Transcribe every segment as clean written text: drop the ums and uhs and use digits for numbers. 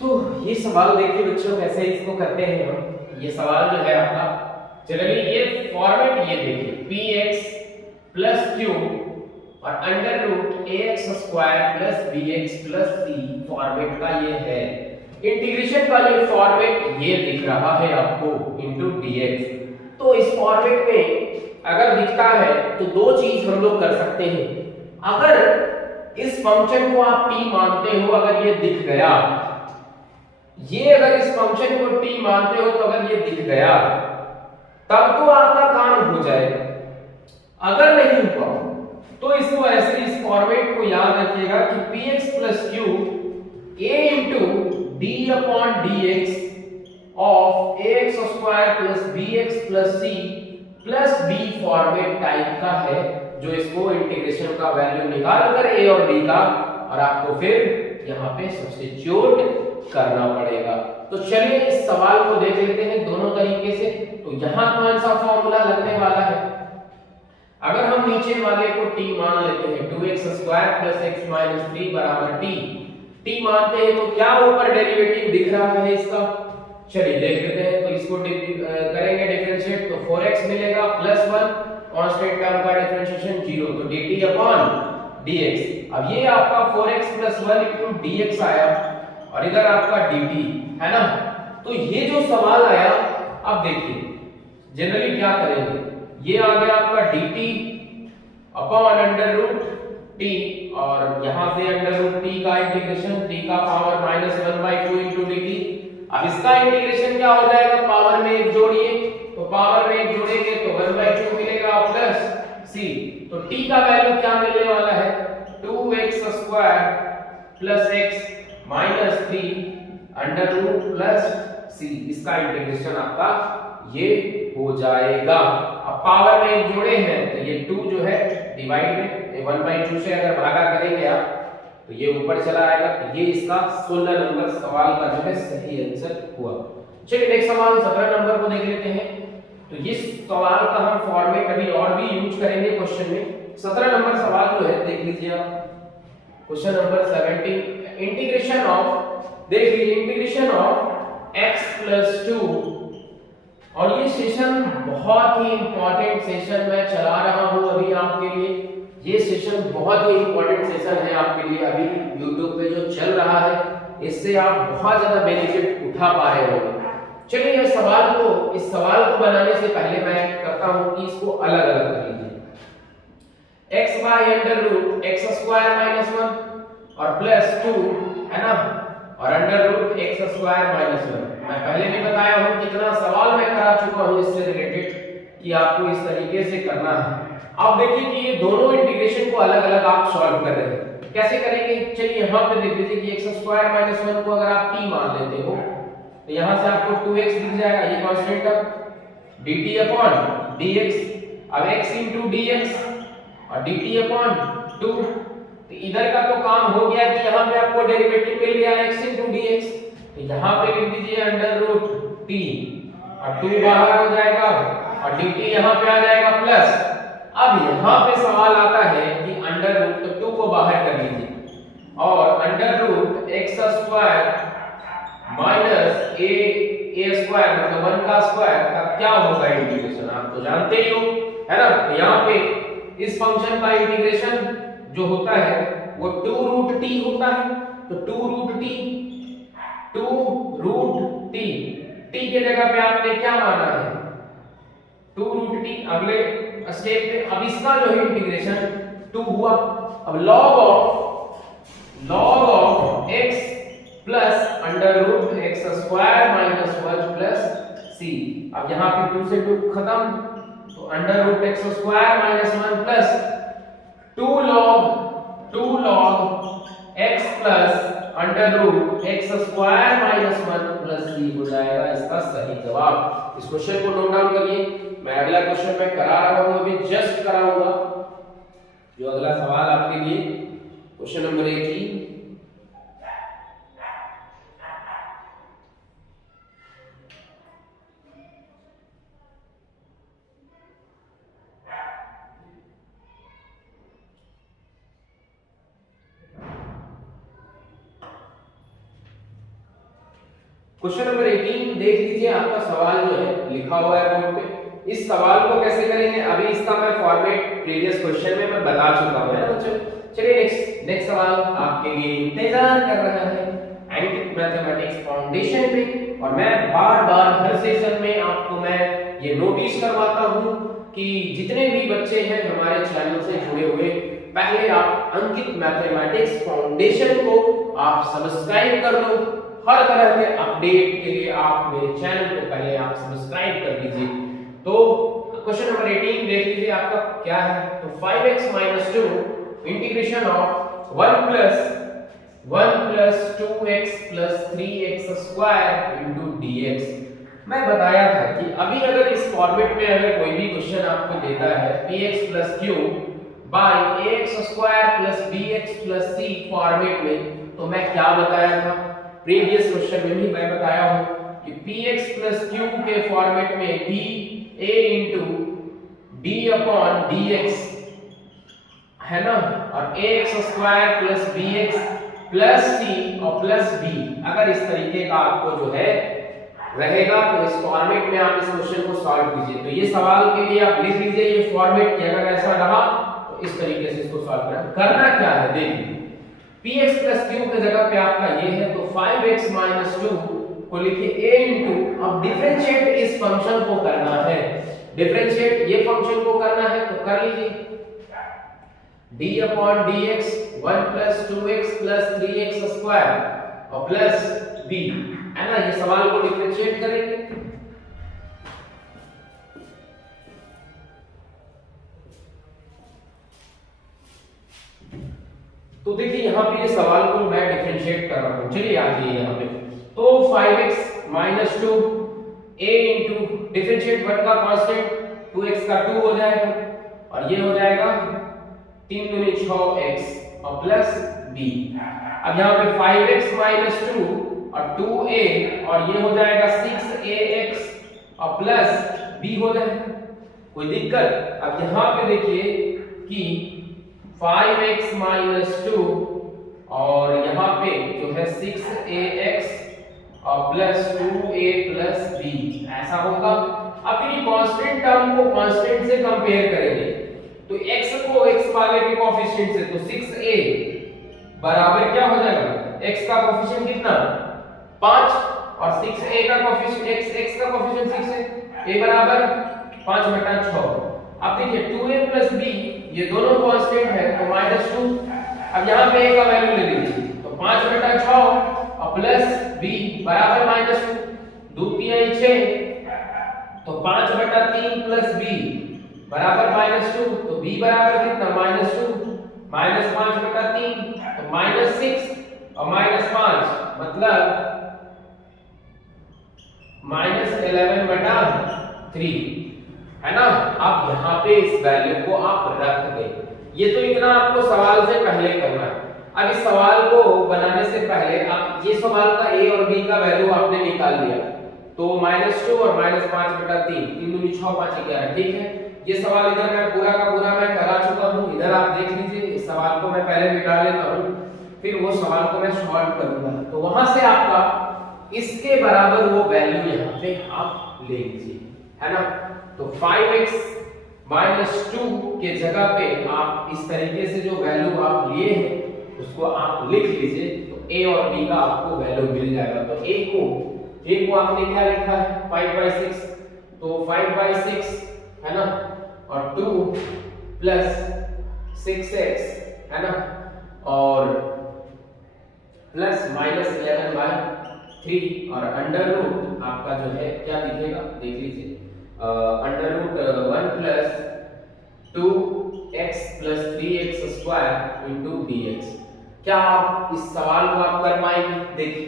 तो ये सवाल देखिए बच्चों कैसे इसको करते हैं हम। ये सवाल जो है आपका, चलिए ये फॉर्मेट ये देखिए px प्लस क्यू और under root ax square plus bx plus c format का ये है। इंटीग्रेशन का ये फॉर्मेट ये दिख रहा है आपको इनटू dx। तो इस फॉर्मेट में अगर दिखता है तो दो चीज हम लोग कर सकते हैं। अगर इस फंक्शन को आप t मानते हो, अगर ये दिख गया, ये अगर इस फंक्शन को t मानते हो तो अगर ये दिख गया तब तो आपका काम हो जाएगा। अगर नहीं हुआ तो इसको ऐसे इस फॉर्मेट को याद रखिएगा कि px plus q a into d upon dx of ax square plus bx plus c plus b format type का है, जो इसको इंटीग्रेशन का वैल्यू निकाल कर a और b का और आपको फिर यहाँ पे सब्स्टिट्यूट करना पड़ेगा। तो चलिए इस सवाल को देख लेते हैं दोनों तरीके से। तो यहाँ कौन सा फॉर्मूला लगने वाला है? अगर हम नीचे वाले को t मान लेते हैं 2x square plus x minus 3 बराबर t मानते हैं तो क्या ऊपर डेरिवेटिव दिख रहा है इसका? चलिए देख लेते हैं। तो इसको करेंगे डिफरेंशिएट तो 4x मिलेगा प्लस 1, कांस्टेंट टर्म का डिफरेंशिएशन 0, तो dt अपॉन dx। अब ये आपका 4x प्लस 1 इनटू dx आया और इधर आपका dt है ना। तो ये जो सवाल आया, अब देखिए जनरली क्या करेंगे, ये आ गया आपका dt upon under root t और यहां से अंडर रूट t का इंटीग्रेशन t का पावर -1/2 इनटू dt। अब इसका इंटीग्रेशन क्या हो जाएगा, पावर में एक जोड़िए, तो पावर में एक जोड़ेंगे तो 1/2 मिलेगा प्लस c। तो t का वैल्यू क्या मिलने वाला है, 2x square plus x minus 3 under root plus c। इसका इंटीग्रेशन आपका ये हो जाएगा। अब पावर में एक जोड़े हैं तो ये 2 जो है डिवाइड में 1/2 से अगर भागा करेंगे आप तो ये ऊपर चला आएगा। तो ये इसका 16 नंबर सवाल का जो है सही आंसर हुआ। चलिए नेक्स्ट सवाल 17 नंबर को देख लेते हैं। तो इस सवाल का हम फॉर्मेट अभी और भी यूज करेंगे क्वेश्चन में। 17 नंबर सवाल जो है देख लीजिए आप, क्वेश्चन नंबर 17, इंटीग्रेशन ऑफ, देख लीजिए इंटीग्रेशन ऑफ x प्लस 2। और ये सेशन बहुत ही इंपॉर्टेंट सेशन मैं चला रहा हूं अभी आपके लिए। ये सेशन बहुत ही इंपॉर्टेंट सेशन है आपके लिए, अभी YouTube पे जो चल रहा है इससे आप बहुत ज्यादा बेनिफिट उठा पा रहे होंगे। चलिए इस सवाल को बनाने से पहले मैं करता हूं कि इसको अलग अलग कर लीजिए। x by under root x square minus 1 और प्लस 2 है ना, और under root x square minus 1। मैं पहले भी बताया हूं कितना सवाल मैं करा चुका हूं इससे रिलेटेड कि आपको इस तरीके से करना है। अब देखिए कि ये दोनों इंटीग्रेशन को अलग अलग आप सॉल्व कर रहे हैं, कैसे करेंगे? चलिए यहाँ पे देख लीजिए कि x स्क्वायर माइनस 1 को अगर आप t मान लेते हो तो यहाँ से आपको 2x दिख जाएगा, ये constant term dt upon dx। अब x इंटू dx और dt अपॉन 2, तो इधर का तो काम हो गया कि यहाँ पे आपको डेरिवेटिव मिल गया x इंटू dx। तो यहाँ पे लिख दीजिए अंडर रूट t और 2 बाहर हो जाएगा और dt यहाँ पे आ जाएगा प्लस। अब यहाँ पे सवाल आता है कि अंडर रूट, तो 2 को बाहर कर लीजिए और under root x square minus a square मतलब 1 का स्क्वायर का क्या होगा इंटीग्रेशन, आप तो जानते ही हो है ना। तो यहाँ पे इस फंक्शन का इंटीग्रेशन जो होता है वो 2 रूट t होता है। तो 2 रूट t t के जगह पे आपने क्या माना है 2 रूट t। अगले स्टेप पे अब इसका जो है इंटीग्रेशन 2 हुआ। अब log of x plus under root x square minus 1 plus c। अब यहाँ पे 2 से 2 खत्म, तो under root x square minus 1 plus 2 log x plus under root x square minus 1 plus c हो जाएगा इसका सही जवाब। इस क्वेश्चन को नोट डाउन करिए। मैं अगला क्वेश्चन मैं करा रहा हूं, अभी जस्ट कराऊंगा जो अगला सवाल आपके लिए क्वेश्चन नंबर 18। क्वेश्चन नंबर 18 देख लीजिए, आपका सवाल जो है लिखा हुआ है बोर्ड पे। इस सवाल को कैसे करेंगे अभी इसका मैं फॉर्मेट प्रीवियस क्वेश्चन में मैं बता चुका हूं, है ना बच्चों। चलिए नेक्स्ट सवाल आपके लिए इंतजार कर रहा है अंकित मैथमेटिक्स फाउंडेशन पे। और मैं बार-बार हर सेशन में आपको मैं ये नोटिस करवाता हूं कि जितने भी बच्चे हैं हमारे चैनल से जुड़े हुए, पहले आप अंकित मैथमेटिक्स फाउंडेशन को आप सब्सक्राइब कर लो। हर तरह के अपडेट के लिए आप मेरे चैनल को पहले आप सब्सक्राइब कर लीजिए। तो क्वेश्चन नंबर 18 देख लीजिए आपका क्या है। तो 5x - 2 integration of 1 + 2x + 3x square into dx। मैं बताया था कि अभी अगर इस फॉर्मेट में अगर कोई भी क्वेश्चन आपको देता है px + q by ax square + bx + c format में, तो मैं क्या बताया था प्रीवियस क्वेश्चन में भी मैं बताया हूं कि px + q के फॉर्मेट में b a * d/dx है ना, और ax स्क्वायर + bx + c और + b अगर इस तरीके का आपको जो है रहेगा तो इस फॉर्मेट में आप इस क्वेश्चन को सॉल्व कीजिए। तो ये सवाल के लिए आप लिख लीजिए ये फॉर्मेट कि अगर ऐसा रहा तो इस तरीके से इसको सॉल्व करना क्या है। देखिए px + q की जगह पे आपका ये है, तो 5x - 2 को लिखिए a * अब डिफरेंशिएट इस फंक्शन को करना है, डिफरेंशिएट ये फंक्शन को करना है तो कर लीजिए d/dx 1 + 2x + 3x स्क्वायर और प्लस b, है ना। ये सवाल को डिफरेंशिएट करेंगे तो देखिए यहाँ पे ये सवाल को मैं डिफरेंशिएट कर रहा हूँ। चलिए आ जाइए यहाँ पे, तो 5x - 2 a * डिफरेंशिएट 1 का कांस्टेंट 2x का 2 हो जाएगा और ये हो जाएगा 3 दूनी 6x और प्लस b। अब यहाँ पे 5x - 2 और 2a और ये हो जाएगा 6ax और प्लस b हो जाएगा, कोई दिक्कत। अब यहाँ पे देखिए कि 5x - 2 और यहाँ पे जो है 6ax और प्लस 2a + b ऐसा होगा। अब ये कांस्टेंट टर्म को कांस्टेंट से कंपेयर करेंगे तो x को x वाले के कोएफिशिएंट से, तो 6a बराबर क्या हो जाएगा, x का कोएफिशिएंट कितना 5 और 6a का कोएफिशिएंट x का कोएफिशिएंट 6 है, a बराबर 5/6। अब देखिए 2a + b ये दोनों कांस्टेंट है तो -2। अब यहाँ पे a का वैल्यू ले लीजिए तो 5/6 और प्लस b बराबर -2, 2 × 6 तो 5/3 + b बराबर -2, तो b बराबर कितना -2 - 5/3 तो -6 और -5 मतलब -11/3, है ना। अब यहाँ पे इस वैल्यू को आप रख दें। ये तो इतना आपको सवाल से पहले करना है। अब इस सवाल को बनाने से पहले आप ये सवाल का a और b का वैल्यू आपने निकाल लिया, तो -2 और -5/3, 3 दूनी 6 5 11, ठीक है। ये सवाल इधर मैं पूरा का पूरा मैं करा चुका हूँ, इधर आप देख लीजिए। इस सवाल को मैं पहले मिटा लेता हूँ, फिर वो सवाल को मैं सॉल्व करूंगा, तो वहां से आपका इसके बराबर वो वैल्यू यहाँ पे आप ले लीजिए, है ना। तो 5x - 2 के जगह पे आप इस तरीके से जो वैल्यू आप लिए हैं उसको आप लिख लीजिए, तो a और b का आपको वैल्यू मिल जाएगा। तो a को आपने क्या लिखा है 5/6, तो 5/6 है ना, और 2 + 6x है ना, और प्लस -11/3 और अंडर रूट आपका जो है क्या दिखेगा देख लीजिए, under root 1 + 2x + 3x square into dx। क्या आप इस सवाल को आप कर पाएंगे। देखिए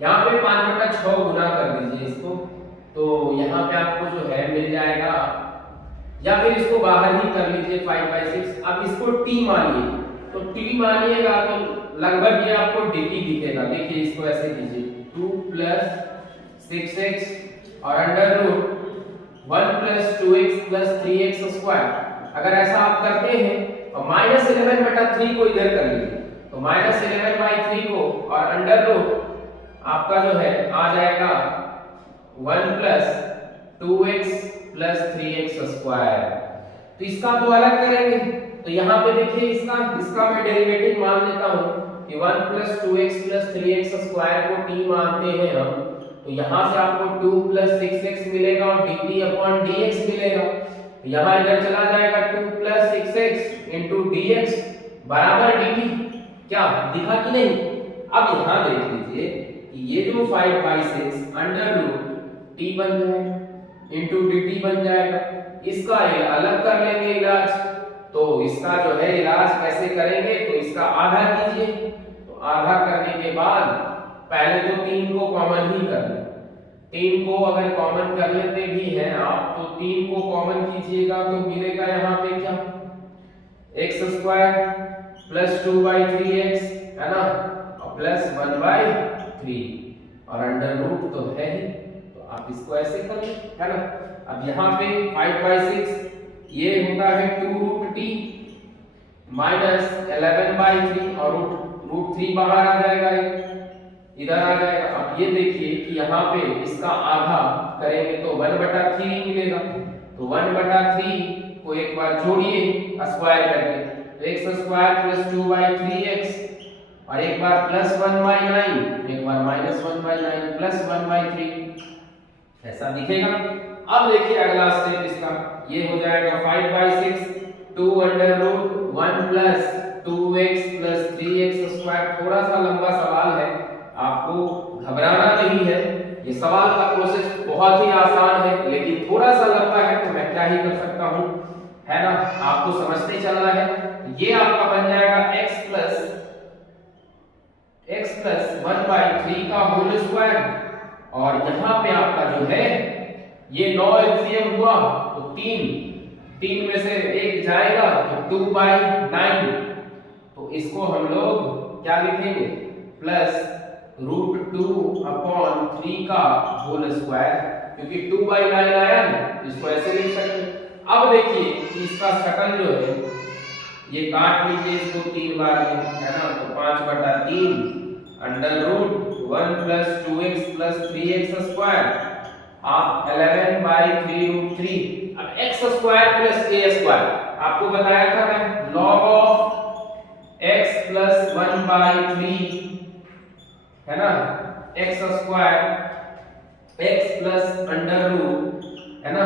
यहाँ पे 5/6 गुना कर दीजिए इसको, तो यहाँ पे आपको जो है मिल जाएगा, या फिर इसको बाहर ही कर लीजिए 5/6। अब इसको t मानिए, तो t मानिएगा तो लगभग ये आपको dt दिखेगा। देखिए इसको ऐसे कीजिए 2 + 6x और under root 1 + 2x + 3x square. अगर ऐसा आप करते हैं तो -11/3 को इधर कर लीजिए, तो -11/3 को और अंडर रूट आपका जो है आ जाएगा 1 plus 2x plus 3x square. तो इसका तो अलग करेंगे, तो यहाँ पे देखिए इसका मैं डेरिवेटिव मान लेता हूँ कि 1 plus 2x plus 3x square को t मानते हैं हम, तो यहाँ से आपको 2 प्लस 6x मिलेगा और dt अपॉन dx मिलेगा। यहाँ इधर चला जाएगा 2 प्लस 6x इंटू dx बराबर dt। क्या दिखा कि नहीं? अब यहाँ देख लीजिए कि ये जो 5/6 अंडर रूट t बन जाएगा इंटू dt बन जाएगा। इसका अलग कर लेंगे इलाज, तो इसका जो है इलाज कैसे करेंगे, तो इसका आधा कीजिए। तो आधा करने के बाद पहले तो 3 को कॉमन ही कर लें। 3 को अगर कॉमन कर लेते भी हैं आप, तो 3 को कॉमन कीजिएगा तो मिलेगा यहाँ पे क्या, x स्क्वायर प्लस 2/3x है ना, और प्लस 1/3 और अंडर रूट तो है ही, तो आप इसको ऐसे कर लें है ना। अब यहाँ पे 5/6 ये होता है 2 रूट t माइनस 11/3 और रूट 3 बाहर आ जाएगा, इधर आ जाएगा। अब ये देखिए कि यहाँ पे इसका आधा करेंगे तो 1/3 मिलेगा, तो 1/3 को एक बार जोड़िए स्क्वायर करके, तो x स्क्वायर प्लस 2/3x और एक बार प्लस 1/9 एक बार माइनस 1/9 प्लस 1/3 ऐसा दिखेगा। अब देखिए अगला स्टेप इसका ये हो जाएगा 5/6 2 under root 1 plus 2x plus 3x square. थोड़ा सा लंबा सवाल है, आपको घबराना नहीं है, ये सवाल का प्रोसेस बहुत ही आसान है, लेकिन थोड़ा सा लंबा है तो मैं क्या ही कर सकता हूँ, है ना, आपको समझते चलना है। ये आपका बन जाएगा x प्लस 1/3 का होल स्क्वायर, और यहाँ पे आपका जो है ये 9 एलसीएम हुआ तो 3 में से एक जाएगा तो 2/9, तो इसको हम लोग क्या लिखेंगे, प्लस √2/3 का होल स्क्वायर, क्योंकि 2/9 आया ना, इसको ऐसे लिख सकते हैं। अब देखिए कि इसका शकल जो है ये काट लीजिए इसको 3 बार में, है ना, तो 5/3 under root 1 plus 2x plus 3x square आप 11/3√3। अब x square plus a square आपको बताया था मैं, log ऑफ x प्लस 1/3 है ना, x square x plus under root है ना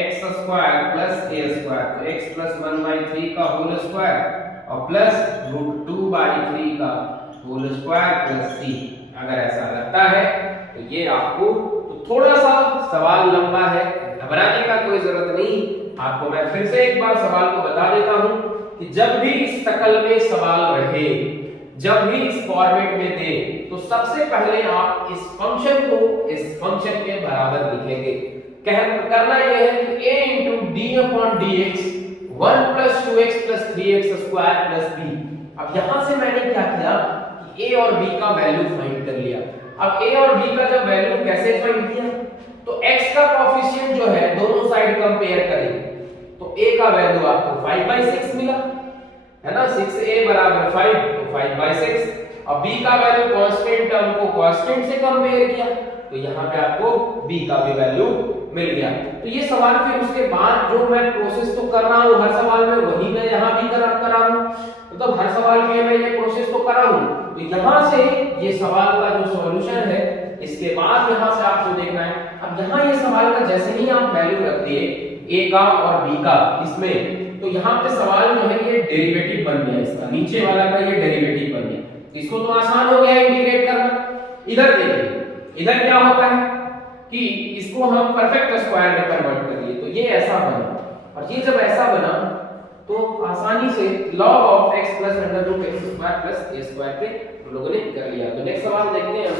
x square plus a square, तो x प्लस 1/3 का होल स्क्वायर और प्लस √2/3 का होल स्क्वायर प्लस c। अगर ऐसा लगता है तो ये आपको, तो थोड़ा सा सवाल लंबा है, घबराने का कोई जरूरत नहीं। आपको मैं फिर से एक बार सवाल को बता देता हूं कि जब भी इस शकल में सवाल रहे, जब भी इस फॉर्मेट में दे, तो सबसे पहले आप इस फंक्शन को इस फंक्शन के बराबर लिखेंगे। करना यह है कि a into D upon dx 1 plus 2x plus 3x square plus b। अब यहां से मैंने क्या किया कि a और b का वैल्यू फाइंड कर लिया। अब a और b का जब वैल्यू कैसे फाइंड किया, तो x का कोएफिशिएंट जो है दोनों साइड कंपेयर करेंगे, तो a का वैल्यू आपको 5/6 मिला, है ना, 6a बराबर 5 तो 5/6, और b का वैल्यू कांस्टेंट टर्म को कांस्टेंट से कंपेयर किया, तो यहाँ पे आपको b का भी वैल्यू मिल गया। तो ये सवाल फिर उसके बाद जो मैं प्रोसेस तो कर रहा हूँ हर सवाल में, वही मैं यहाँ भी कर रहा हूँ, मतलब हर सवाल में मैं ये प्रोसेस तो कर रहा हूँ। तो यहाँ से ये सवाल का जो सॉल्यूशन है, इसके बाद यहाँ से आपको देखना है। अब यहाँ ये सवाल का जैसे ही आप वैल्यू रख दिए a का और b का इसमें, तो यहाँ पे सवाल जो है ये डेरिवेटिव बन गया, इसका नीचे वाला का ये डेरिवेटिव बन गया। इसको तो आसान हो गया इंटीग्रेट करना। इधर देखिए, इधर क्या होता है कि इसको हम परफेक्ट स्क्वायर में कन्वर्ट करिए, तो ये ऐसा बना, और ये जब ऐसा बना तो आसानी से log of x plus under root x square plus a square पे हम लोगों ने कर लिया। तो नेक्स्ट सवाल देखते हैं हम।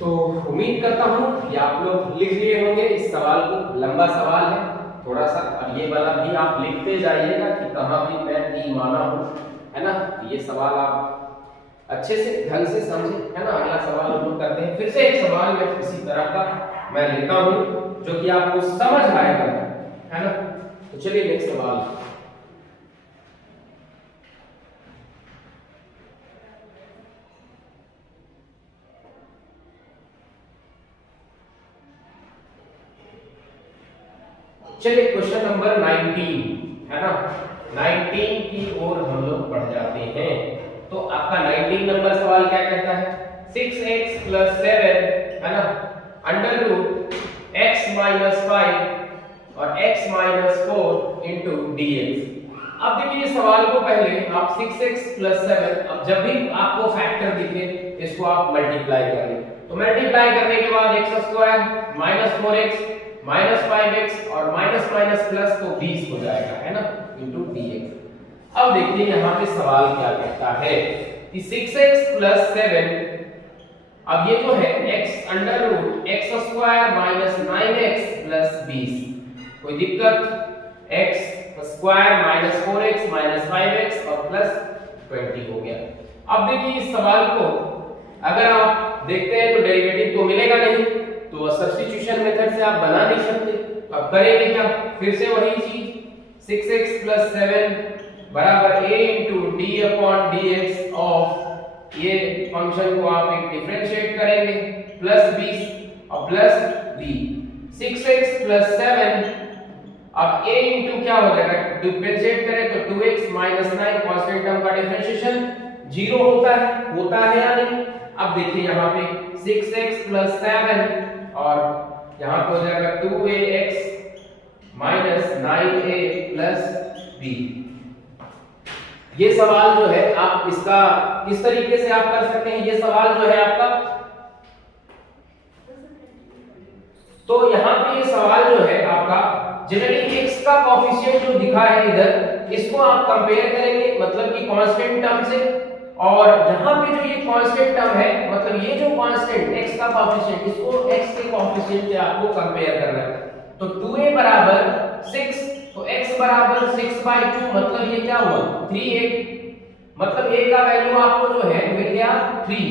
तो उम्मीद करता हूं कि आप लोग लिख लिए होंगे इस सवाल को, लंबा सवाल है थोड़ा सा। अब ये वाला भी आप लिखते जाइएगा कि कहां भी मैं नहीं माना हूं, है ना। ये सवाल आप अच्छे से ढंग से समझे, है ना। अगला सवाल हम लोग करते हैं, फिर से एक सवाल में इसी तरह का मैं लेता हूं जो कि आपको समझ आएगा, है ना। तो चलिए नेक्स्ट सवाल। चलिए क्वेश्चन नंबर 19, है ना। 19 की ओर हम लोग बढ़ जाते हैं। तो आपका 19 नंबर सवाल क्या कहता है, 6x + 7, है ना, √x - 5 और x - 4 into dx। अब देखिए सवाल को पहले आप 6x + 7, अब जब भी आपको फैक्टर दिखे इसको आप मल्टीप्लाई कर लें। तो मल्टीप्लाई करने के बाद x² - 4x -5x और माइनस माइनस प्लस तो 20 हो जाएगा, है ना, इंटू dx। अब देखिए यहाँ पे सवाल क्या कहता है कि 6x + 7, अब ये जो है x √x² - 9x + 20, कोई दिक्कत, x² - 4x - 5x और प्लस 20 हो गया। अब देखिए इस सवाल को अगर आप देखते हैं तो डेरिवेटिव तो मिलेगा नहीं, तो सब्स्टिट्यूशन मेथड से आप बना नहीं सकते। अब करेंगे क्या, फिर से वही चीज, 6x + 7 बराबर a × d/dx ऑफ, ये फंक्शन को आप एक डिफरेंशिएट करेंगे, प्लस 20 और प्लस b, 6x + 7, अब a × क्या हो जाएगा, डिफरेंशिएट करें तो 2x - 9, कांस्टेंट टर्म का डिफरेंशिएशन 0 होता है या नहीं। अब देखिए यहाँ पे 6x + 7 और यहाँ पे हो जाएगा 2ax - 9a + b। ये सवाल जो है आप इसका किस तरीके से आप कर सकते हैं, ये सवाल जो है आपका, तो यहाँ पे ये सवाल जो है आपका जनरली x का कोएफिशिएंट जो दिखा है इधर, इसको आप कंपेयर करेंगे मतलब कि कांस्टेंट टर्म से, और यहाँ पे जो ये कांस्टेंट टर्म है मतलब ये जो कांस्टेंट x का कोएफिशिएंट, इसको x के कोएफिशिएंट से आपको कंपेयर करना है। तो 2a = 6, तो x = 6/2 मतलब ये क्या हुआ, 3a, मतलब a का वैल्यू आपको जो है मिल गया 3।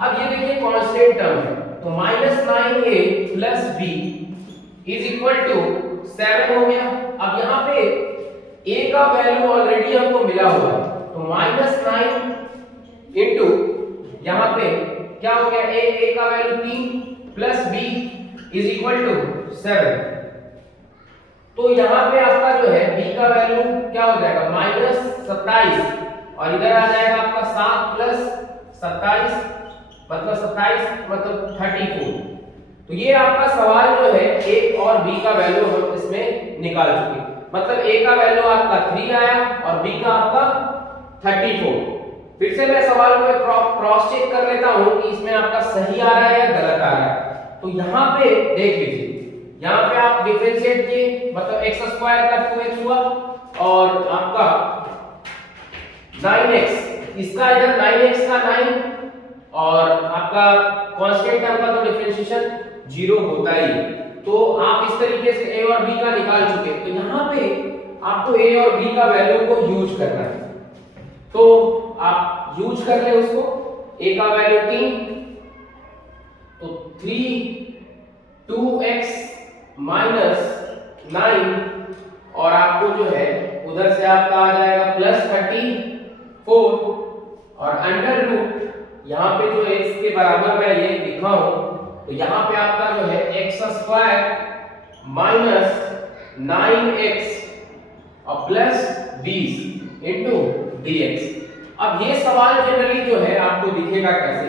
अब ये देखिए कांस्टेंट टर्म है, तो -9a + b = 7 हो गया। अब यहाँ पे a का वैल्यू ऑलरेडी हमको मिला हुआ है, तो -9 इनटू यहाँ पे क्या हो गया, a का वैल्यू 3 प्लस b = 7। तो यहाँ पे आपका जो है b का वैल्यू क्या हो जाएगा, -27, और इधर आ जाएगा आपका 7 + 27 मतलब 27 मतलब 34। तो ये आपका सवाल जो है a और b का वैल्यू हम इसमें निकाल चुके, मतलब a का वैल्यू आपका 3 आया और b का आपका 34। फिर से मैं सवाल को क्रॉस चेक कर लेता हूं कि इसमें आपका सही आ रहा है या गलत आ रहा है। तो यहाँ पे देख लीजिए, यहाँ पे आप डिफरेंशिएट किए मतलब x² का 2x हुआ और आपका 9x, इसका इधर 9x का 9 और आपका कांस्टेंट टर्म का तो डिफरेंशिएशन 0 होता ही। तो आप इस तरीके से a और b का निकाल चुके, तो यहाँ पे आपको a और b का वैल्यू को यूज करना है, तो आप यूज कर ले उसको। a का वैल्यू 3, तो 2x - 9 और आपको जो है उधर से आपका आ जाएगा +34 और अंडर रूट यहाँ पे जो है इसके बराबर मैं ये लिखा हूं, तो यहाँ पे आपका जो है x² - 9x और +20 इनटू dx। अब ये सवाल जनरली जो है आपको दिखेगा कैसे,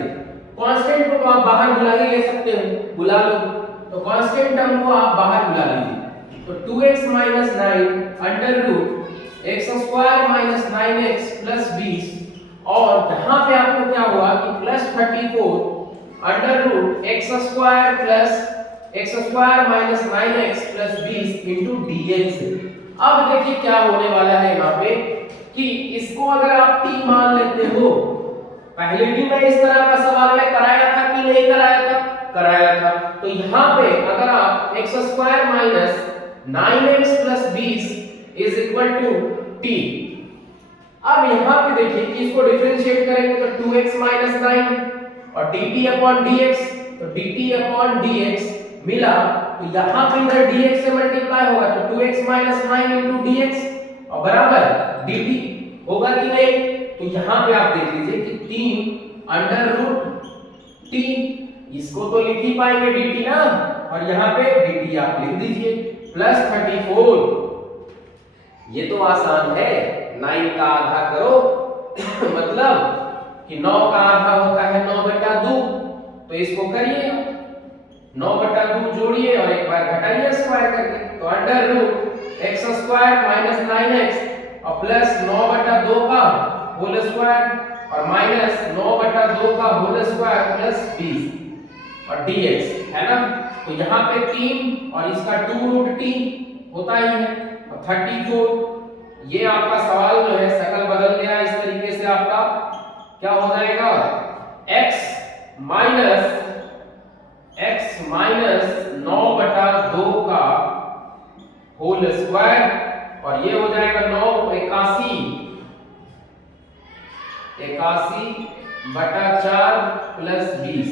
कांस्टेंट को आप बाहर बुला ही ले सकते हो, बुला लो, तो कांस्टेंट टर्म को आप बाहर बुला लीजिए, तो 2x - 9 under root x² - 9x +20 और यहाँ पे आपको क्या हुआ कि +34 under root x² - 9x +20 into dx। अब देखिए क्या होने वाला है यहाँ पे कि इसको अगर आप t मान लेते हो, पहले भी मैं इस तरह का सवाल में कराया था कि नहीं कराया था, तो यहाँ पे अगर आप x² - 9x +20 = t, अब यहाँ पे देखिए कि इसको डिफरेंशिएट करेंगे तो 2x - 9 और dt/dx, तो dt/dx मिला तो यहाँ पे इधर dx से मल्टीप्लाई होगा तो 2x माइनस 9 इंटू dx और बराबर dt होगा कि नहीं। तो यहाँ पे आप देख लीजिए कि 3 अंडर रूट 3 इसको तो लिख ही पाएंगे dt ना, और यहाँ पे dt आप लिख दीजिए प्लस 34। ये तो आसान है, 9 का आधा करो मतलब कि 9 का आधा होता है 9/2, तो इसको करिए 9/2 जोड़िए और एक बार घटाइए स्क्वायर करके, तो under root x square minus 9x और प्लस 9/2 का होल स्क्वायर और माइनस 9/2 का होल स्क्वायर प्लस 20 और dx है ना। तो यहाँ पे 3 और इसका 2√3 होता ही है और 34। ये आपका सवाल जो है शकल बदल गया, इस तरीके से आपका क्या हो जाएगा x माइनस 9/2 का होल स्क्वायर और ये हो जाएगा 81/4 प्लस 20।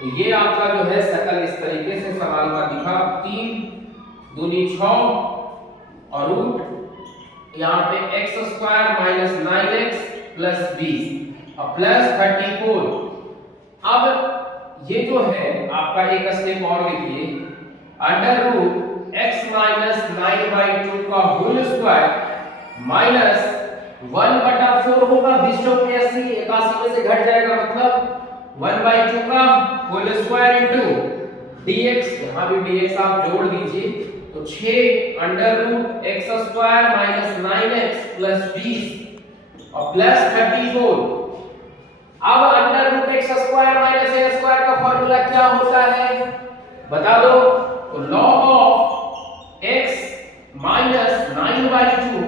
तो ये आपका जो है शकल इस तरीके से सवाल का दिखा, 3 दूनी 6 और रूट यहाँ पे x square minus 9x plus 20 और प्लस 34। अब ये जो है आपका एक स्टेप और लिखिए, अंडर रूट x माइनस 9/2 का होल स्क्वायर माइनस 1/4 होगा, 20 चौके 80, 81 में से घट जाएगा मतलब 1/2 का होल स्क्वायर इनटू dx, यहां भी dx आप जोड़ दीजिए तो 6 under root x square minus 9x plus 20 और प्लस 34। अब under root x square minus a square का फार्मूला क्या होता है बता दो, तो log of x minus 9/2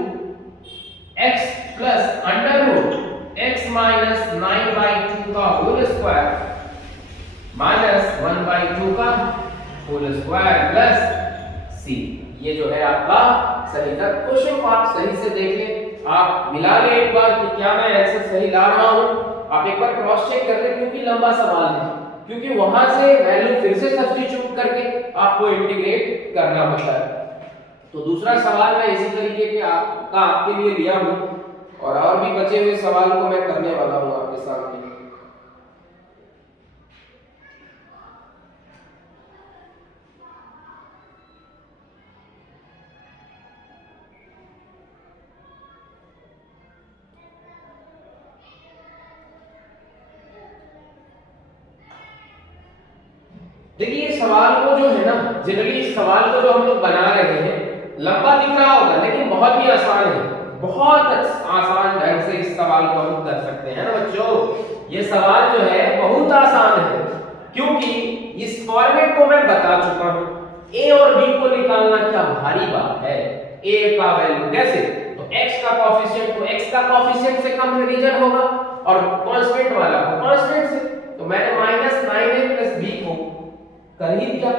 x plus under root x minus 9/2 का होल स्क्वायर माइनस 1/2 का होल स्क्वायर प्लस c। ये जो है आपका सही था। क्वेश्चन को आप सही से देख लें, आप मिला लें एक बार कि क्या मैं आंसर सही ला रहा हूं, आप एक बार क्रॉस चेक कर लें क्योंकि लंबा सवाल है, क्योंकि वहां से वैल्यू फिर से सब्स्टिट्यूट करके आपको इंटीग्रेट करना होता है। तो दूसरा सवाल मैं इसी तरीके के आपके लिए लिया हूं और भी बचे हुए सवाल को मैं करने वाला हूं आपके सामने। देखिए सवाल को जो है ना, जनरली इस सवाल को जो हम लोग बना रहे हैं लंबा दिख रहा होगा लेकिन बहुत ही आसान है, बहुत आसान ढंग से इस सवाल को हम कर सकते हैं ना बच्चों। ये सवाल जो है बहुत आसान है क्योंकि इस फॉर्मेट को मैं बता चुका हूं। a और b को निकालना क्या भारी बात है, a का वैल्यू कैसे, तो x का कोएफिशिएंट, तो x का कोएफिशिएंट से कंपैरिजन होगा और कांस्टेंट वाला को कांस्टेंट से, तो मैंने माइनस 9a प्लस b को कर ही दिया।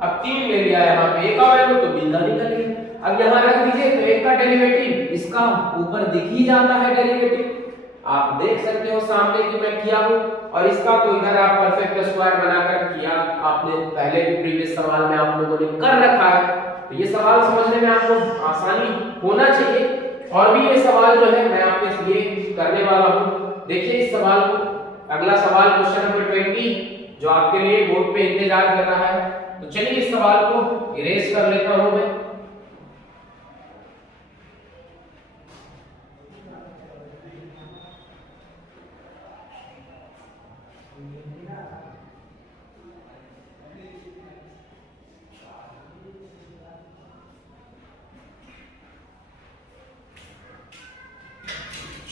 अब 3 ले लिया यहाँ पे a का वैल्यू तो b का निकल गया। अब यहाँ रख दीजिए तो एक का डेरिवेटिव इसका ऊपर दिख ही जाता है डेरिवेटिव, आप देख सकते हो सामने कि मैं किया हूं, और इसका तो इधर आप परफेक्ट स्क्वायर बनाकर किया, आपने पहले भी प्रीवियस सवाल में आप लोगों ने कर रखा है। तो ये सवाल समझने में आपको आसानी होना चाहिए। और भी ये सवाल जो है मैं आपके लिए करने वाला हूं। देखिए इस सवाल को, अगला सवाल क्वेश्चन नंबर 20 जो आपके लिए बोर्ड पे इंतजार कर रहा है। तो चलिए इस सवाल को इरेज कर लेता हूं मैं।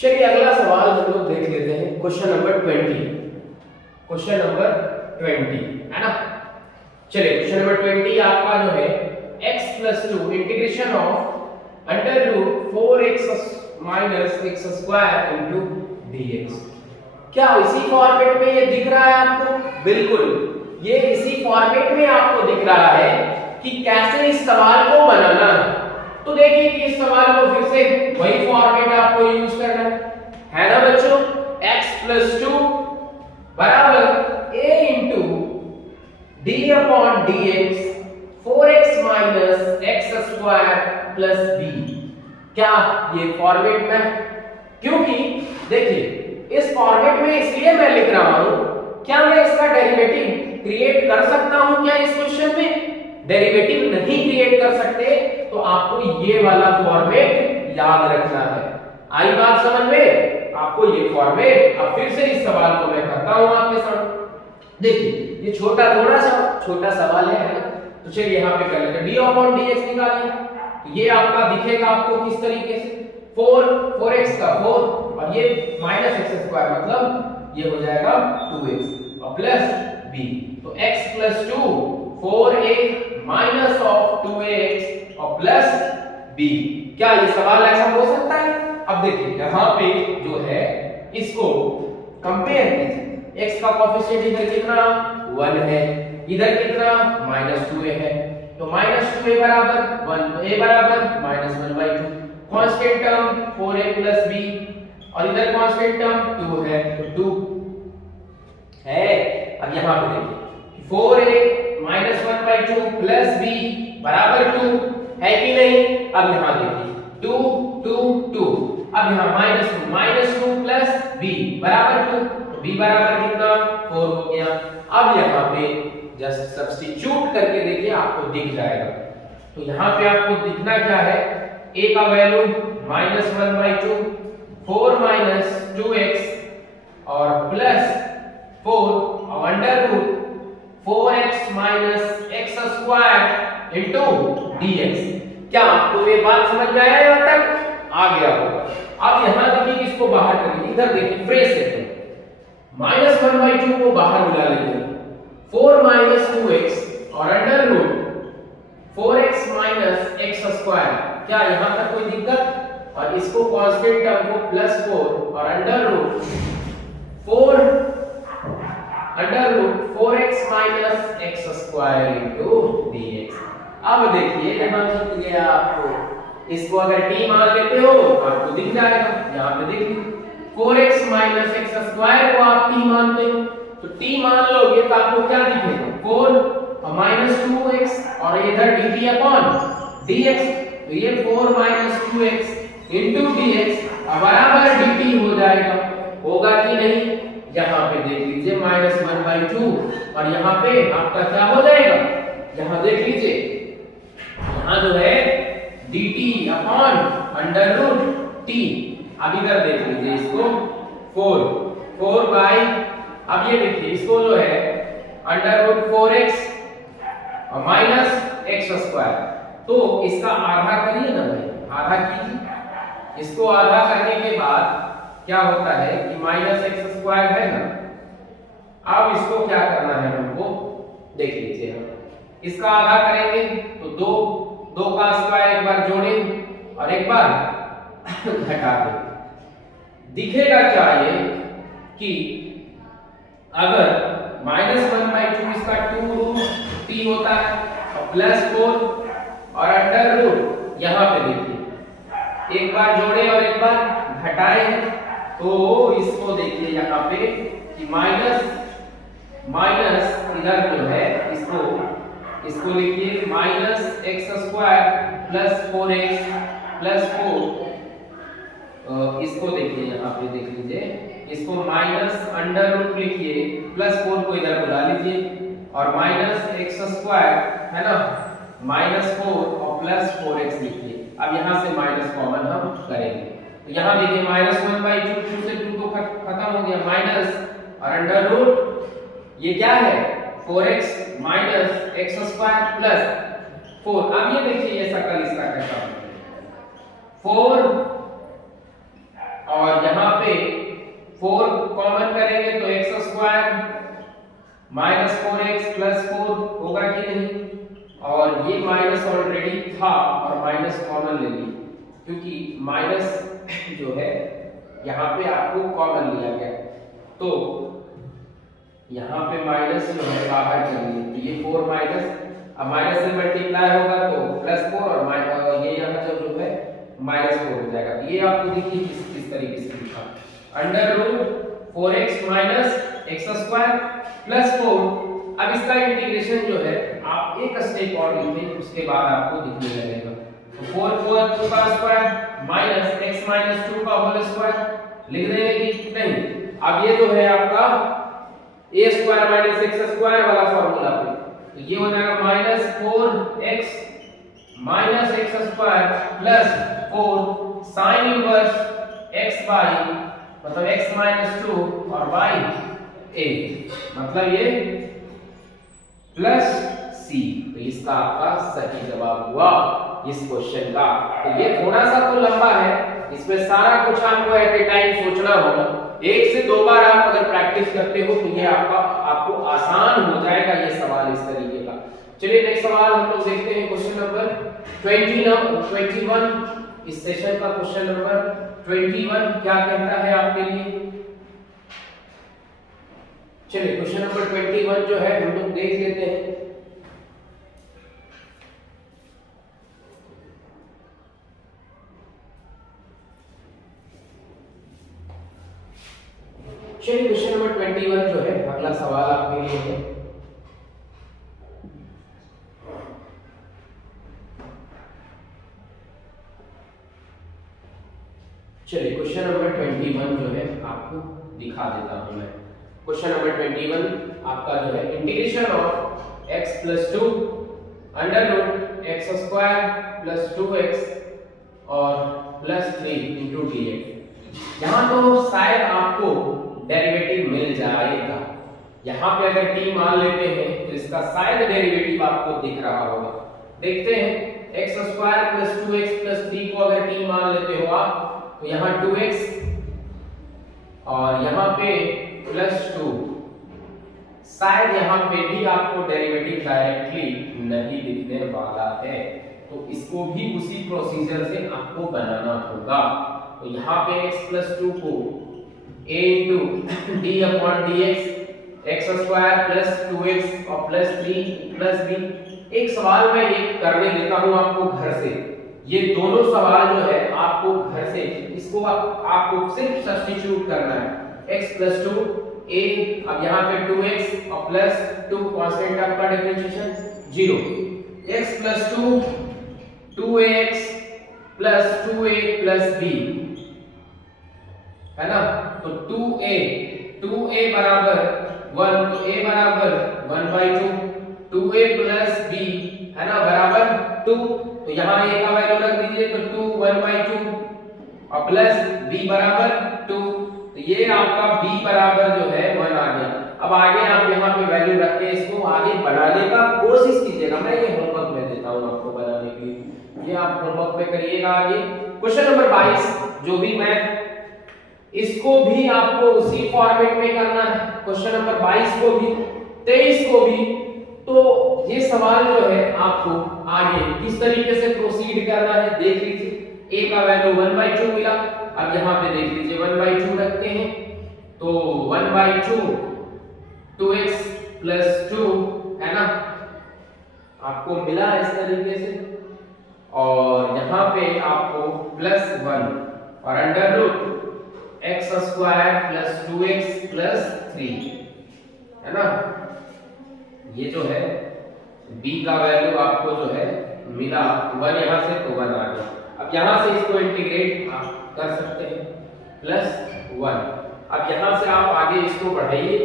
चलिए अगला सवाल हम लोग देख लेते हैं, क्वेश्चन नंबर 20। क्वेश्चन नंबर 20 है ना। चलिए क्वेश्चन नंबर 20 आपका जो है x plus 2 integration of under root 4x minus x square into dx। क्या इसी फॉर्मेट में ये दिख रहा है आपको? बिल्कुल, ये इसी फॉर्मेट में आपको दिख रहा है कि कैसे इस सवाल को बनाना है। तो देखिए कि इस सवाल को फिर से वही फॉर्मेट आपको यूज करना है ना बच्चों। x प्लस 2 बराबर a into d upon dx 4x minus X square plus b। क्या ये फॉर्मेट में? क्योंकि देखिए इस फॉर्मेट में इसलिए मैं लिख रहा हूं, क्या मैं इसका डेरिवेटिव क्रिएट कर सकता हूं क्या इस क्वेश्चन में? डेरिवेटिव नहीं क्रिएट कर सकते, तो आपको ये वाला फॉर्मेट याद रखना है। आई बात समझ में? आपको ये फॉर्मेट, अब फिर से इस सवाल को मैं करता हूं आपके साथ। देखिए ये थोड़ा सा छोटा सवाल है ना, तो चलिए यहाँ पे कर लेते हैं। d अपॉन dx निकालिए, तो ये आपका दिखेगा आपको किस तरीके से, 4x का 4 और ये माइनस एक्स स्क्वायर, मतलब ये हो जाएगा 2x और प्लस b, तो x plus 2 4a minus of 2ax और प्लस b। क्या ये सवाल ऐसा हो सकता है? अब देखिए यहाँ पे जो है इसको कंपेयर कीजिए, x का कोएफिशिएंट इधर कितना 1 है, इधर कितना -2a है, तो -2a बराबर 1, तो a बराबर -1/2, constant term 4a plus b और इधर कांस्टेंट टर्म 2 है, तो 2 है। अब यहाँ पे देखिए 4a -1/2 प्लस b बराबर 2 है कि नहीं? अब यहाँ देखिए 2 2 2, अब यहाँ -2 प्लस b बराबर 2, तो b बराबर कितना 4 हो गया। अब यहाँ पे जस्ट सब्स्टिट्यूट करके देखिए आपको दिख जाएगा, तो यहाँ पे आपको दिखना क्या है, a का वैल्यू -1/2, 4 - 2x और प्लस 4 और under root 4x minus X square into dx। क्या आपको ये बात समझ में आया? यहाँ तक आ गया होगा। अब यहाँ देखिए इसको बाहर करिए, इधर देखिए फ्रेश है, -1/2 को बाहर मिला लेते हैं, 4 - 2x और under root 4x minus X square. क्या यहाँ तक कोई दिक्कत? और इसको कांस्टेंट टर्म को +4 और under root 4x minus X square into dx। अब देखिए यहाँ लिख लिया आपको, इसको अगर t मान लेते हो तो आपको दिख जाएगा, यहाँ पे देखिए 4x माइनस एक्स स्क्वायर को आप t मानते हो, तो t मान लोगे तो आपको क्या दिखेगा 4 और -2x और इधर dt अपॉन dx, तो ये 4 - 2x इनटू dx बराबर dt हो जाएगा। होगा कि नहीं? यहाँ पे देख लीजिए -1/2 और यहाँ पे आपका क्या हो जाएगा, यहाँ देख लीजिए यहाँ जो है dt upon under root t। अब इधर देख लीजिए इसको 4 बाई, अब ये देखिए इसको जो है अंडर रूट 4x और माइनस एक्स स्क्वायर, तो इसका आधा करिए ना भाई, आधा कीजिए। इसको आधा करने के बाद क्या होता है कि माइनस एक्स स्क्वायर है ना, अब इसको क्या करना है हमको, देख लीजिए हम इसका आधा करेंगे तो 2 का स्क्वायर एक बार जोड़ें और एक बार घटा दें। दिखेगा क्या ये कि अगर -1/2 इसका 2 रूट t होता है और +4 और अंडर रूट, यहाँ पे देखिए एक बार जोड़े और एक बार घटाए, तो इसको देखिए यहाँ पे कि माइनस इधर जो है इसको लिखिए -x² + 4x + 4, इसको देखिए यहाँ पे देख लीजिए, इसको माइनस अंडर रूट लिखिए, +4 को इधर बुला लीजिए और -x² है ना, -4 और +4x लिखिए। अब यहाँ से माइनस कॉमन हम करेंगे, तो यहाँ देखिए -1/2, 2 से 2 तो खत्म हो गया, माइनस और अंडर रूट ये क्या है 4x माइनस x² + 4। अब ये देखिए ये शकल इसका कैसा है, 4 और यहाँ पे 4 कॉमन करेंगे तो x² माइनस 4x + 4 होगा कि नहीं, और ये माइनस ऑलरेडी था और माइनस कॉमन ले ली, क्योंकि माइनस जो है यहाँ पे आपको कॉमन लिया गया, तो यहाँ पे माइनस जो है बाहर चलिए, तो ये 4 माइनस, अब माइनस से मल्टीप्लाई होगा तो +4 और ये यहाँ जो है -4 हो जाएगा। तो ये आपको देखिए किस तरीके से लिखा, under root 4x minus x² + 4 अब इसका इंटीग्रेशन जो है आप एक स्टेप और लिखें, उसके बाद आपको दिखने लगेगा। तो 4 4 2 का स्क्वायर माइनस x माइनस 2 का होल स्क्वायर लिख देंगे कि नहीं। अब ये जो है आपका a square minus x square वाला फार्मूला पे, तो ये हो जाएगा minus 4x minus x square plus 4 sine inverse x by मतलब x माइनस 2 और बाई a, मतलब ये प्लस c। तो इसका आपका सही जवाब हुआ इस क्वेश्चन का। तो ये थोड़ा सा तो लंबा है, इसमें सारा कुछ आपको एट ए टाइम सोचना होगा। एक से दो बार आप अगर प्रैक्टिस करते हो तो ये आपको आसान हो जाएगा ये सवाल इस तरीके का। चलिए नेक्स्ट सवाल हम लोग देखते हैं, क्वेश्चन नंबर 21 इस सेशन का क्वेश्चन नंबर 21 क्या कहता है आपके लिए। चलिए क्वेश्चन नंबर 21 जो है हम लोग देख लेते हैं। चलिए क्वेश्चन नंबर 21 जो है अगला सवाल आपके लिए है। चलिए क्वेश्चन नंबर 21 जो है आपको दिखा देता हूं मैं। क्वेश्चन नंबर 21 आपका जो है integration of x plus 2 under root X square plus 2x और प्लस 3 इंटू dx। यहाँ तो शायद आपको डेरिवेटिव मिल जाएगा। यहाँ पे अगर t मान लेते हैं तो इसका शायद डेरिवेटिव आपको दिख रहा होगा। देखते हैं x square plus 2x plus 3 को अगर t मान लेते हो आप तो यहाँ 2x और यहाँ पे प्लस 2, शायद यहाँ पे भी आपको डेरिवेटिव डायरेक्टली नहीं दिखने वाला है, तो इसको भी उसी प्रोसीजर से आपको बनाना होगा। तो यहाँ पे x प्लस 2 को a into D upon D x square plus 2x और प्लस 3 प्लस b। एक सवाल मैं ये करने देता हूँ आपको घर से, ये दोनों सवाल जो है आपको घर से इसको आपको सिर्फ सब्स्टिट्यूट करना है। x प्लस 2 a, अब यहाँ पे 2x और प्लस 2 कांस्टेंट आपका differentiation 0, x plus 2 2ax plus 2a plus b है ना। तो 2a बराबर 1, तो a बराबर 1/2, 2a प्लस b है ना बराबर 2, तो यहाँ a का वैल्यू रख दीजिए तो 2 1/2 और प्लस b बराबर 2, तो ये आपका b बराबर जो है 1 आ गया। अब आगे आप यहाँ पे वैल्यू रख के इसको आगे बढ़ाने का कोशिश कीजिएगा, मैं ये होमवर्क में देता हूँ आपको बनाने के लिए, ये आप होमवर्क में करिएगा। आगे क्वेश्चन नंबर 22 जो भी मैं इसको भी आपको उसी फॉर्मेट में करना है, क्वेश्चन नंबर 22 को भी 23 को भी। तो ये सवाल जो है आपको आगे किस तरीके से प्रोसीड करना है देख लीजिए। a का वैल्यू 1/2 मिला, अब यहाँ पे देख लीजिए 1/2 रखते हैं तो 1/2 2x प्लस 2 है ना आपको मिला इस तरीके से, और यहाँ पे आपको प्लस 1 और under root X square plus 2x plus 3 है ना। ये जो है b का वैल्यू आपको जो है मिला 1 यहाँ से तो 1 आ गया। अब यहाँ से इसको इंटीग्रेट आप कर सकते हैं प्लस 1। अब यहाँ से आप आगे इसको बढ़ाइए,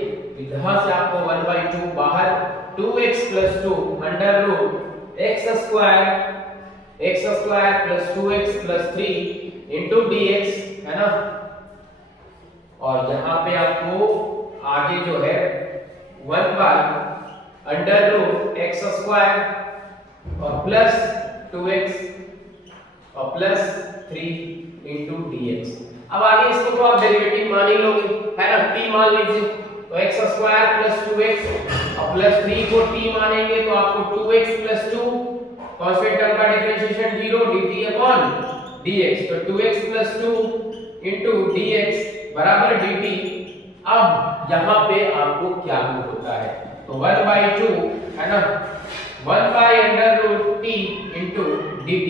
यहाँ से आपको 1/2 बाहर 2x plus 2 under root X square plus 2x plus 3 into dx है ना। और यहाँ पे आपको आगे जो है 1 by under root X square और प्लस 2x और प्लस 3 इंटू dx। अब आगे इसको तो आप डेरिवेटिव मान ही लोगे है ना, t मान लीजिए तो एक्स स्क्वायर प्लस 2x और प्लस 3 को t मानेंगे तो आपको 2x प्लस 2 कांस्टेंट टर्म का डिफरेंशिएशन 0 dt अपॉन dx, तो 2x प्लस 2 इंटू dx बराबर dt। अब यहाँ पे आपको क्या होता है तो 1/2 है ना 1 by under root t into dt।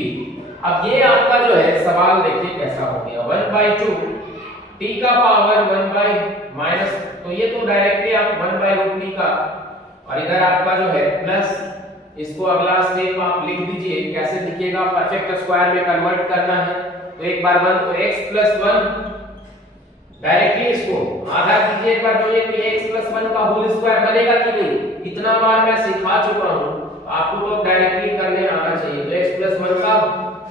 अब ये आपका जो है सवाल देखिए कैसा हो गया 1/2 t का पावर 1 बाय माइनस, तो ये तो डायरेक्टली आप 1 बाय रूट t का और इधर आपका जो है प्लस, इसको अगला स्टेप आप लिख दीजिए। कैसे लिखिएगा, परफेक्ट स्क्वायर में कन्वर्ट करना है। तो एक बार 1 तो x + 1 डायरेक्टली इसको आधा कीजिए। एक बार जो ये x + 1 का होल स्क्वायर बनेगा कि नहीं, इतना बार मैं सिखा चुका हूं, आपको तो डायरेक्टली करने आना चाहिए। तो x + 1 का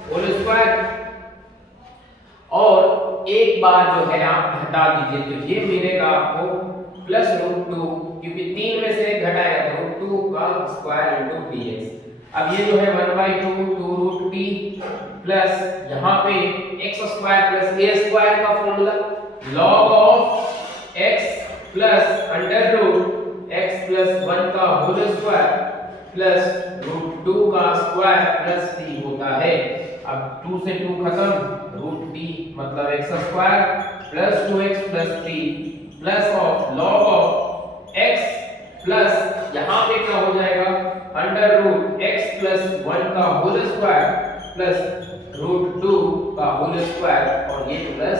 होल स्क्वायर, और एक बार जो है आप घटा दीजिए, तो ये मिलेगा आपको +√2, क्योंकि 3 में से एक घटाएगा तो √2 का स्क्वायर इनटू dx। अब ये जो है 1/2 2√t प्लस यहाँ पे x² + a² का formula log of x plus √x + 1 का होल स्क्वायर प्लस √2 का स्क्वायर प्लस t होता है। अब 2 से 2 खत्म, √t मतलब x² plus 2x plus 3 plus of log of x plus यहाँ पे क्या हो जाएगा √x + 1 का होल स्क्वायर प्लस √2 का होल स्क्वायर और ये प्लस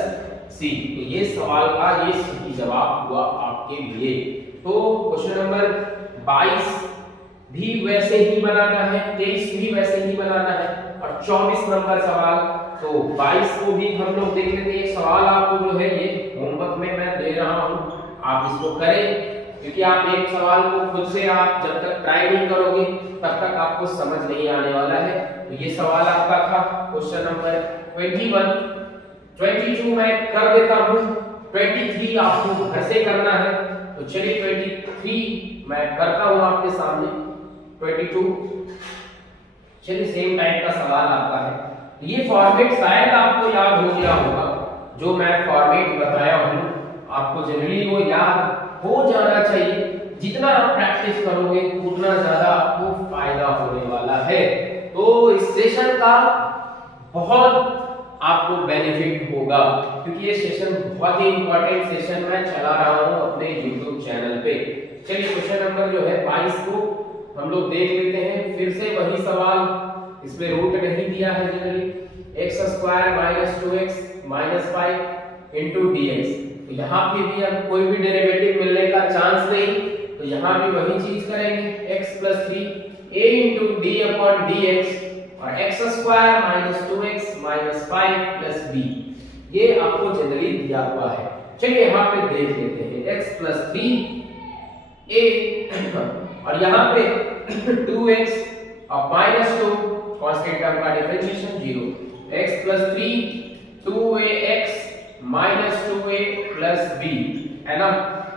c। तो ये सवाल का ये सही जवाब हुआ आपके लिए। तो क्वेश्चन नंबर 22 भी वैसे ही बनाना है, 23 भी वैसे ही बनाना है और 24 नंबर सवाल। तो 22 को भी हम लोग देख लेते हैं। सवाल आपको जो है ये होमवर्क में मैं दे रहा हूं, आप इसको करें, क्योंकि आप एक सवाल को खुद से आप जब तक ट्राई नहीं करोगे तब तक आपको समझ नहीं आने वाला है। तो ये सवाल आपका था क्वेश्चन नंबर 21। 22 मैं कर देता हूं, 23 आपको घर से करना है। तो चलिए 23 मैं करता हूं आपके सामने। 22 चलिए सेम टाइप का सवाल आपका है। ये फॉर्मेट शायद आपको याद हो गया होगा, जो मैं फॉर्मेट बताया हूं आपको जनरली वो याद हो जाना चाहिए। जितना आप प्रैक्टिस करोगे उतना ज्यादा आपको फायदा होने वाला है। तो इस सेशन का बहुत आपको बेनिफिट होगा, क्योंकि ये सेशन बहुत ही इंपॉर्टेंट सेशन मैं चला रहा हूं अपने YouTube चैनल पे। चलिए क्वेश्चन नंबर जो है 22 को हम लोग देख लेते हैं। फिर से वही सवाल, इसमें रूट नहीं दिया है generally, x² - 2x - 5 into dx। तो यहाँ पे भी अब कोई भी डेरिवेटिव मिलने का चांस नहीं, तो यहाँ भी वही चीज करेंगे, x + 3a इनटू d/dx और x² - 2x - 5 + b। ये आपको जनरली दिया हुआ है। चलिए यहाँ पे देख लेते हैं, x + 3a और यहाँ पे 2x और -2 कांस्टेंट टर्म का differentiation 0, x + 3 2ax - 2a + b है ना।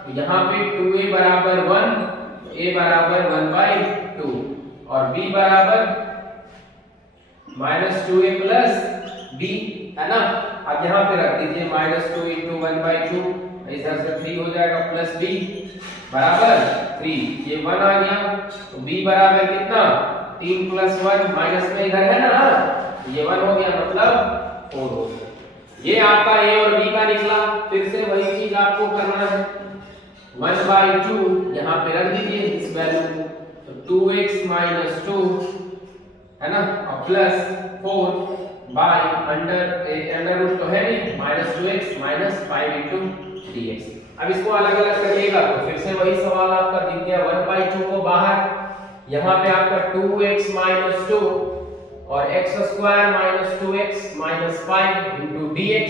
तो यहाँ पे 2a = 1, a = 1/2 और b = -2a + b है ना। अब यहाँ पे रख दीजिए -2 × 1/2, इधर से 3 हो जाएगा प्लस b बराबर 3, ये 1 आ गया। तो b बराबर कितना 3 + 1 माइनस में इधर है ना, ये 1 हो गया, मतलब 4 हो गया। ये आपका a और b का निकला। फिर से वही चीज आपको करना है, 1/2 यहाँ पे रख दीजिए इस वैल्यू को, तो 2x - 2 है ना और प्लस 4/√, तो है नहीं, -2x - 5 × dx। अब इसको अलग अलग करिएगा तो फिर से वही सवाल आपका दिख गया, 1/2 को बाहर, यहाँ पे आपका 2x - 2 और x² - 2x - 5 × dx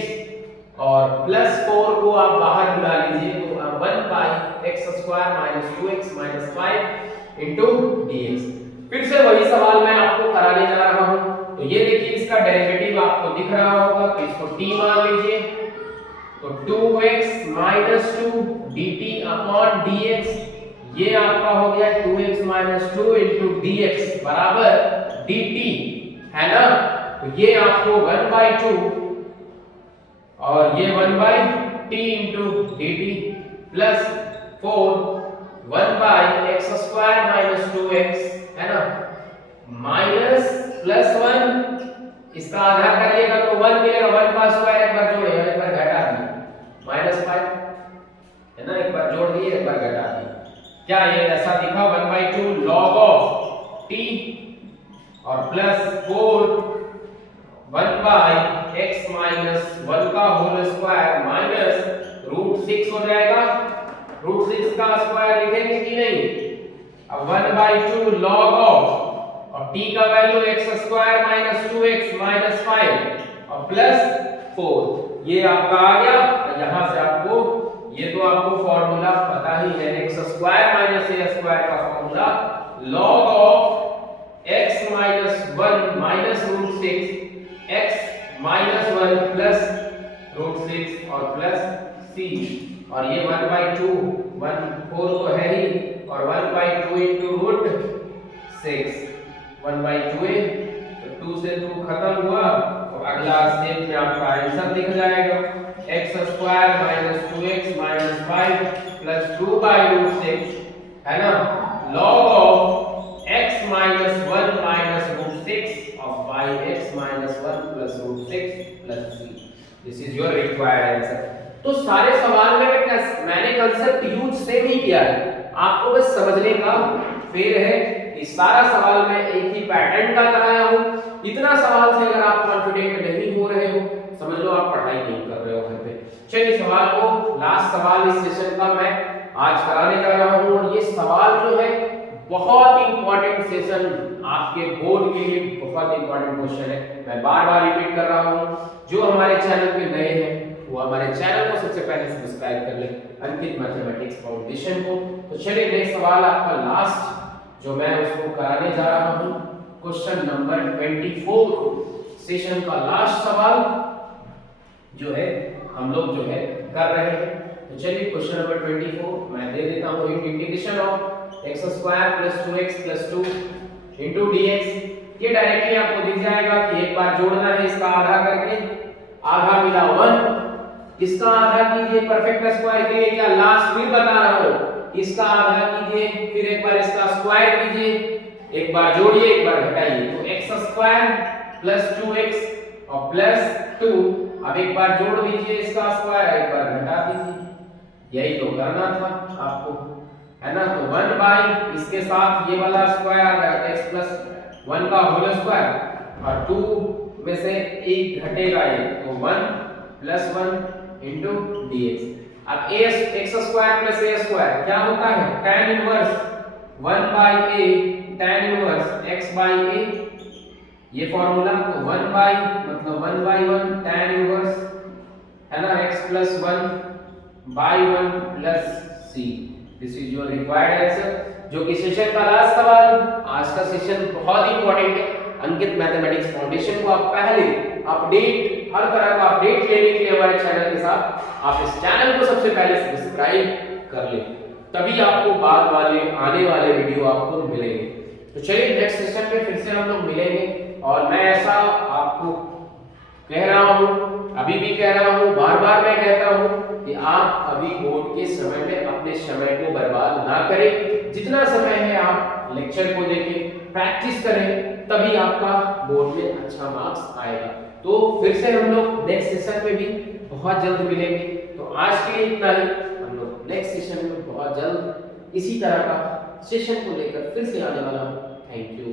और +4 को आप बाहर बुला लीजिए, तो 1/x² - 2x - 5 × dx। फिर से वही सवाल मैं आपको कराने जा रहा हूं। तो ये देखिए इसका डेरिवेटिव आपको दिख रहा होगा, तो इसको t मान लीजिए, तो 2x - 2 dt/dx, ये आपका हो गया 2x - 2 × dx बराबर dt है ना। तो ये आपको 1/2 और ये 1/t × dt plus 4 1/x² - 2x है ना, माइनस +1, इसका आधा करिएगा तो 1 मिलेगा, 1 का स्क्वायर एक बार जोड़े एक बार घटा दिए, -5 है ना, एक बार जोड़ दिए एक बार घटा दिए। क्या ये ऐसा दिखा, 1/2 log ऑफ t और +4 1/x - 1 का होल स्क्वायर माइनस √6 हो जाएगा। √6 का स्क्वायर लिखेंगे कि नहीं, अब 1/2 log ऑफ, और t का वैल्यू x² - 2x - 5 और प्लस 4, ये आपका आ गया। यहां से आपको ये तो आपको फॉर्मूला पता ही है, x² - a² का formula log of x - 1 - √6 x - 1 plus √6 और प्लस c, और ये 1/2 1 4 तो है ही, और 1/2 into √6 1/2 है, तो 2 से 2 खत्म हुआ, तो अगला स्टेप में आपका आंसर दिख जाएगा x² - 2x - 5 प्लस 2/√6 है ना, log of x - 1 - √6 of 5x - 1 plus √6 plus c. This is your required answer. तो सारे सवाल में मैंने कंसेप्ट यूज सेम ही किया है, आपको बस समझने का फेर है कि सारा सवाल मैं एक ही पैटर्न का कराया हूं। इतना सवाल से अगर आप कॉन्फिडेंट नहीं हो रहे हो, समझ लो आप पढ़ाई नहीं कर रहे हो घर पे। चलिए सवाल को, लास्ट सवाल इस सेशन का मैं आज कराने जा रहा हूं, और ये सवाल जो है बहुत इंपॉर्टेंट सेशन, आपके बोर्ड के लिए बहुत इंपॉर्टेंट क्वेश्चन है। मैं बार-बार रिपीट कर रहा हूं, जो हमारे चैनल पे नए हैं वो हमारे चैनल को सबसे पहले सब्सक्राइब कर ले, अंकित मैथमेटिक्स फाउंडेशन को। तो चलिए नेक्स्ट सवाल आपका लास्ट जो मैं उसको कराने जा रहा हूं, क्वेश्चन नंबर 24, सेशन का लास्ट सवाल जो है हम लोग जो है कर रहे हैं। तो चलिए क्वेश्चन नंबर 24 मैं दे देता हूं, integration of x² + 2x + 2 into dx। ये डायरेक्टली आपको दिख जाएगा कि एक बार जोड़ना है, इसका आधा करके, आधा मिला 1, इसका आधा कीजिए परफेक्ट स्क्वायर के लिए, क्या लास्ट फिर बता रहा हूं, इसका आधा कीजिए, फिर एक बार इसका स्क्वायर कीजिए, एक बार जोड़िए एक बार घटाइए, तो x² + 2x और प्लस 2, अब एक बार जोड़ दीजिए इसका स्क्वायर, एक बार घटा दीजिए, यही तो करना था आपको, है ना। तो 1 इसके साथ ये वाला स्क्वायर आ जाएगा x + 1 का होल स्क्वायर, और 2 में से एक घटेगा ये, तो 1 + 1 into dx। अब x² + a² क्या होता है, tan inverse 1/a tan inverse x/a, ये फॉर्मूला। तो 1 मतलब 1/1 tan इनवर्स, है ना, x + 1/1 plus c। This is your required answer, जो कि सेशन का लास्ट सवाल। आज का सेशन बहुत इंपॉर्टेंट है, अंकित मैथमेटिक्स फाउंडेशन को आप पहले अपडेट, हर तरह का अपडेट लेने के लिए हमारे चैनल के साथ आप इस चैनल को सबसे पहले सब्सक्राइब कर ले, तभी आपको बाद वाले आने वाले वीडियो आपको मिलेंगे। तो चलिए नेक्स्ट सेशन में फिर से हम लोग मिलेंगे, और मैं ऐसा आपको कह रहा हूं, अभी भी कह रहा हूं, बार-बार मैं कहता हूं कि आप अभी बोर्ड के समय में अपने समय को बर्बाद ना करें। जितना समय है आप लेक्चर को देखें, प्रैक्टिस करें, तभी आपका बोर्ड में अच्छा मार्क्स आएगा। तो फिर से हम लोग नेक्स्ट सेशन में भी बहुत जल्द मिलेंगे। तो आज के लिए इतना ही, हम लोग नेक्स्ट सेशन में बहुत जल्द इसी तरह का सेशन को लेकर फिर से आने वाला हूं। Thank you.